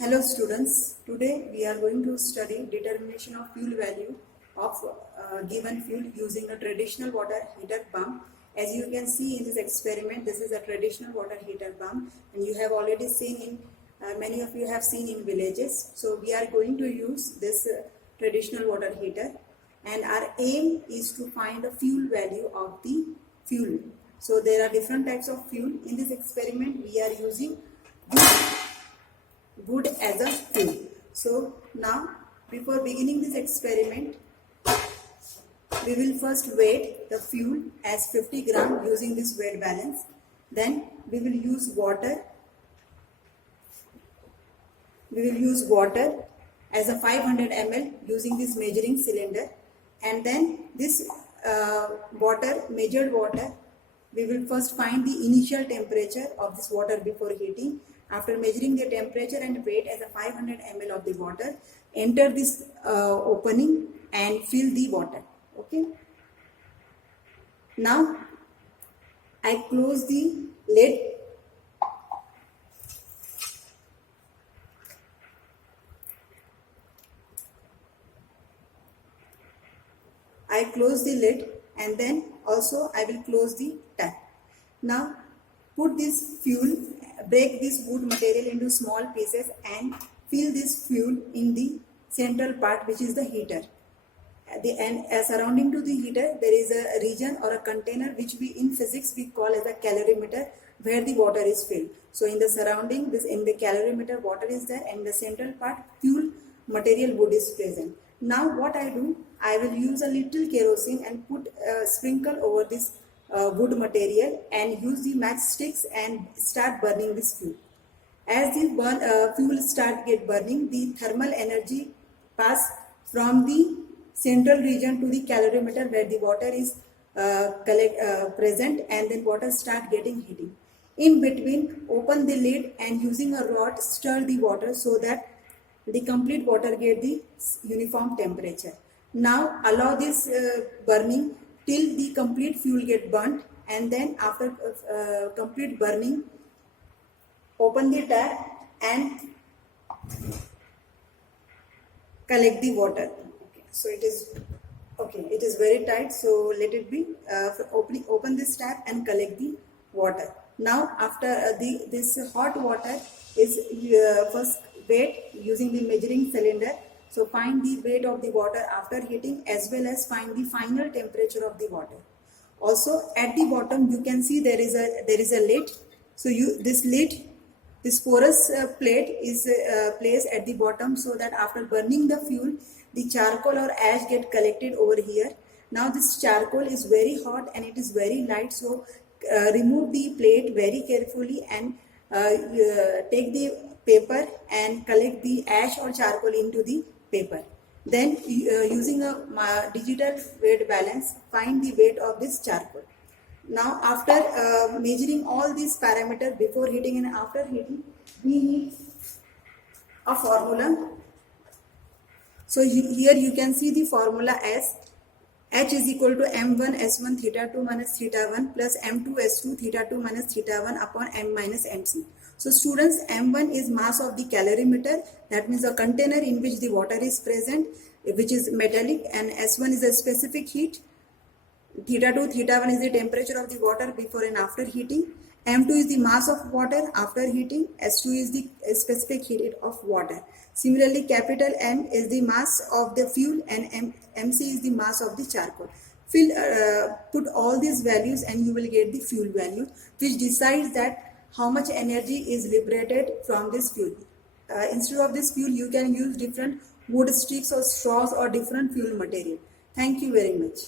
Hello students, today we are going to study determination of fuel value of given fuel using a traditional water heater pump. As you can see in this experiment, this is a traditional water heater pump and you have already seen in, many of you have seen in villages. So we are going to use this traditional water heater and our aim is to find the fuel value of the fuel. So there are different types of fuel. In this experiment we are using wood as a fuel. So now before beginning this experiment, we will first weight the fuel as 50 gram using this weight balance. Then we will use water. We will use water as a 500 ml using this measuring cylinder, and then this measured water, we will first find the initial temperature of this water before heating. After measuring the temperature and weight as a 500 ml of the water, enter this opening and fill the water. Okay. Now I close the lid. I close the lid and then also I will close the tap. Now put this fuel, break this wood material into small pieces and fill this fuel in the central part, which is the heater. Surrounding to the heater there is a region or a container which we in physics we call as a calorimeter, where the water is filled. So in the surrounding, this in the calorimeter water is there, and the central part fuel material wood is present. Now what I do, I will use a little kerosene and put sprinkle over this wood material and use the matchsticks and start burning this fuel. As the fuel start get burning, the thermal energy pass from the central region to the calorimeter where the water is present, and then water start getting heating. In between, open the lid and using a rod stir the water so that the complete water get the uniform temperature. Now allow this burning till the complete fuel get burnt, and then after complete burning, open the tap and collect the water. Okay. So it is very tight, so let it be. Open this tap and collect the water. Now after this hot water is first weight using the measuring cylinder. So find the weight of the water after heating as well as find the final temperature of the water. Also at the bottom you can see there is a lid. So this porous plate is placed at the bottom so that after burning the fuel, the charcoal or ash get collected over here. Now this charcoal is very hot and it is very light, so remove the plate very carefully and take the paper and collect the ash or charcoal into the paper. Then using a digital weight balance, find the weight of this charcoal. Now after measuring all these parameters before heating and after heating, we need a formula. So here you can see the formula as H is equal to m1 s1 theta 2 minus theta 1 plus m2 s2 theta 2 minus theta 1 upon m minus mc. So students, m1 is mass of the calorimeter, that means a container in which the water is present, which is metallic, and s1 is a specific heat. Theta 2, theta 1 is the temperature of the water before and after heating. M2 is the mass of water after heating. S2 is the specific heat of water. Similarly, capital M is the mass of the fuel and MC is the mass of the charcoal. Put all these values and you will get the fuel value, which decides that how much energy is liberated from this fuel. Instead of this fuel, you can use different wood sticks or straws or different fuel material. Thank you very much.